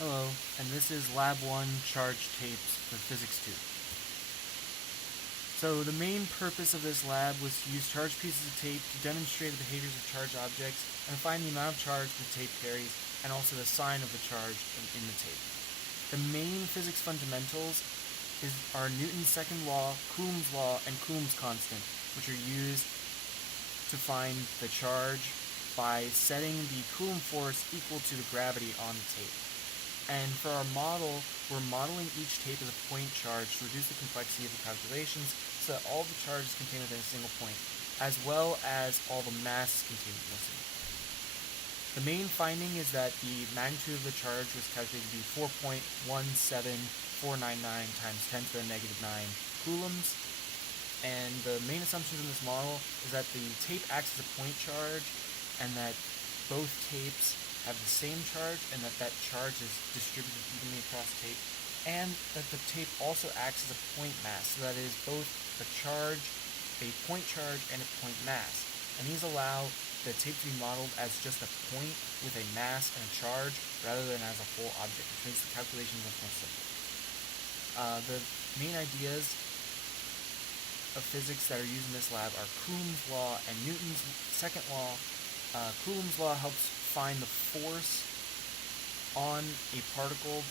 Hello, and this is Lab 1 Charge Tapes for Physics 2. So the main purpose of this lab was to use charged pieces of tape to demonstrate the behaviors of charged objects and find the amount of charge the tape carries and also the sign of the charge in the tape. The main physics fundamentals are Newton's second law, Coulomb's law, and Coulomb's constant, which are used to find the charge by setting the Coulomb force equal to the gravity on the tape. And for our model, we're modeling each tape as a point charge to reduce the complexity of the calculations so that all the charge is contained within a single point, as well as all the mass is contained within a single point. The main finding is that the magnitude of the charge was calculated to be 4.17499 times 10 to the negative 9 coulombs. And the main assumptions in this model is that the tape acts as a point charge and that both tapes have the same charge and that charge is distributed evenly across the tape, and that the tape also acts as a point mass, so that it is both a charge, a point charge, and a point mass. And these allow the tape to be modeled as just a point with a mass and a charge rather than as a whole object, which makes the calculation much more simple. The main ideas of physics that are used in this lab are Coulomb's law and Newton's second law. Coulomb's law helps find the force on a particle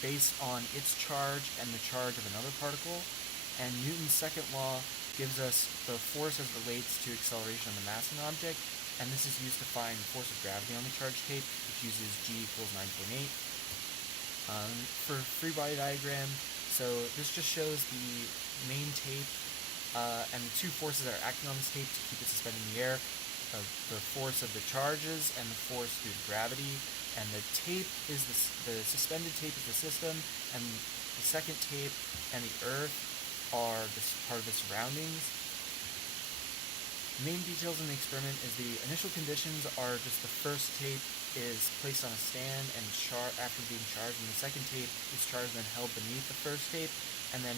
based on its charge and the charge of another particle, and Newton's second law gives us the force as relates to acceleration of the mass of an object, and this is used to find the force of gravity on the charged tape, which uses G equals 9.8. For free body diagram, so this just shows the main tape and the two forces that are acting on this tape to keep it suspended in the air. The force of the charges and the force due to gravity, and the tape is the suspended tape is the system, and the second tape and the earth are part of the surroundings. The main details in the experiment is the initial conditions are just the first tape is placed on a stand and after being charged, and the second tape is charged and then held beneath the first tape, and then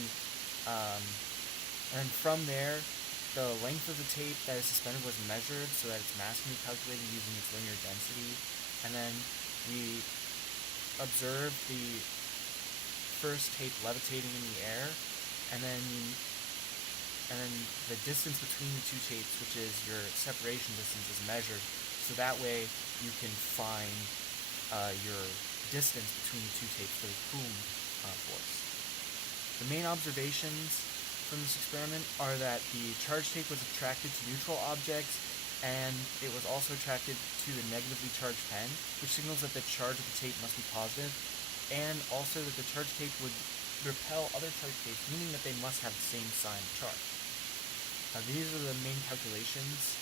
from there the length of the tape that is suspended was measured so that its mass can be calculated using its linear density, and then we observed the first tape levitating in the air, and then the distance between the two tapes, which is your separation distance, is measured, so that way you can find your distance between the two tapes for the Coulomb force. The main observations from this experiment are that the charged tape was attracted to neutral objects, and it was also attracted to the negatively charged pen, which signals that the charge of the tape must be positive, and also that the charged tape would repel other charged tapes, meaning that they must have the same sign of charge. These are the main calculations.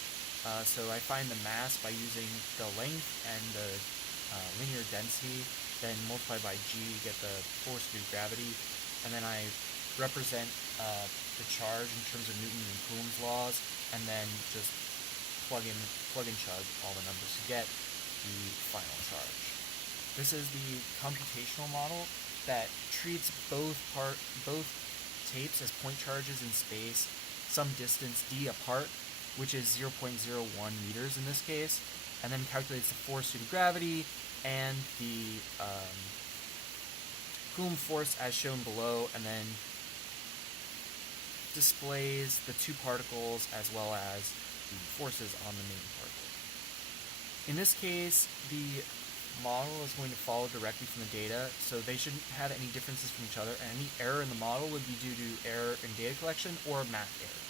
So I find the mass by using the length and the linear density, then multiply by g to get the force due to gravity, and then I represent the charge in terms of Newton and Coulomb's laws, and then just plug and chug all the numbers to get the final charge. This is the computational model that treats both tapes as point charges in space, some distance d apart, which is 0.01 meters in this case, and then calculates the force due to gravity and the Coulomb force as shown below, and then displays the two particles as well as the forces on the main particle. In this case, the model is going to follow directly from the data, so they shouldn't have any differences from each other, and any error in the model would be due to error in data collection or math error.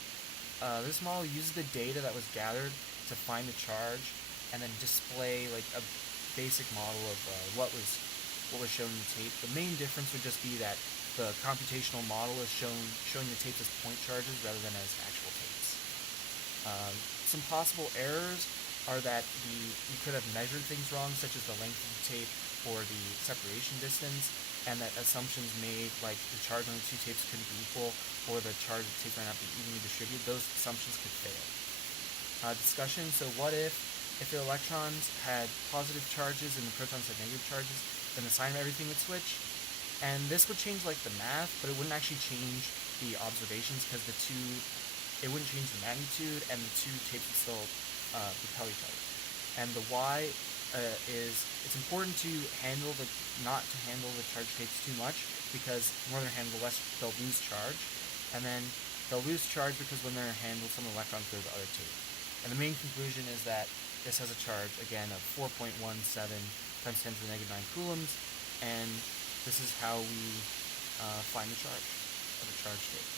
This model uses the data that was gathered to find the charge, and then display like a basic model of what was shown in the tape. The main difference would just be that the computational model is showing the tapes as point charges rather than as actual tapes. Some possible errors are that you could have measured things wrong, such as the length of the tape or the separation distance, and that assumptions made, like the charge on the two tapes couldn't be equal, or the charge of the tape might not be evenly distributed, those assumptions could fail. Discussion, so what if the electrons had positive charges and the protons had negative charges, then the sign of everything would switch? And this would change like the math, but it wouldn't actually change the observations because it wouldn't change the magnitude, and the two tapes would still repel each other. And the why is it's important to not to handle the charge tapes too much, because the more they're handled, the less they'll lose charge, and then they'll lose charge because when they're handled, some electrons go to the other tape. And the main conclusion is that this has a charge, again, of 4.17 times 10 to the negative 9 coulombs, and this is how we find the charge of a charge tape.